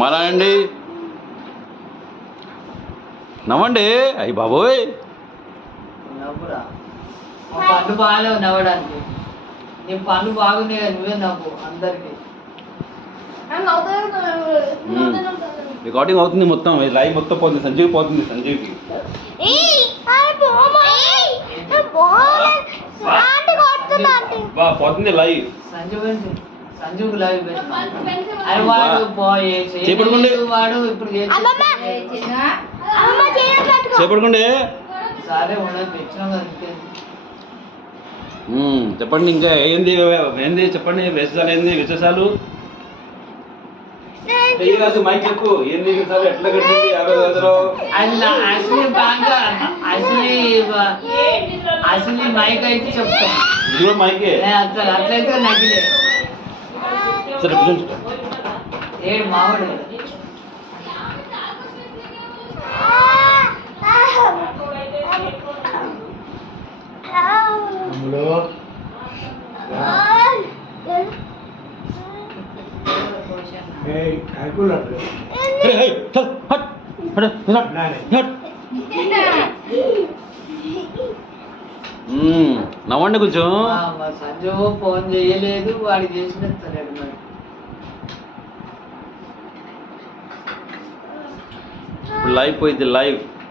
మరా అండి నవ్వండి అయ్యి బాబోయ్. నవ్వురా పళ్ళు బాగాలేవు నవ్వడానికి. నీ పళ్ళు బాగున్నాయి కదా నువ్వే నవ్వు అందరికి. రికార్డింగ్ అవుతుంది మొత్తం, లైవ్ మొత్తం పోతుంది. సంజీవ్ పోతుంది, సంజీవ్కి పోతుంది లైవ్. సంజీవ్ లైవ్ అది వాడు చేపడుకోండి, వాడు ఇప్పుడు చేపడుకోండి. సరే ఉండదు తెచ్చినాం కదా. చెప్పండి ఇంకా ఏంది ఏంది చెప్పండి, విశేషాలు ఏంది విశేషాలు? కాదు మైక్ చెప్పు, ఏంది విశేషాలు, ఎట్లా గడిచింది 50 రోజులు? అసలు మైక్ అయితే చెప్తాం. ఇది కూడా మైకే అట్లయితే నగిలే సరే ఏడు మావాడు. నవ్వండి కొంచెం. సంజు ఫోన్ చేయలేదు, వాడు చేసినట్టు మరి. ఇప్పుడు లైవ్ పోయింది లైవ్.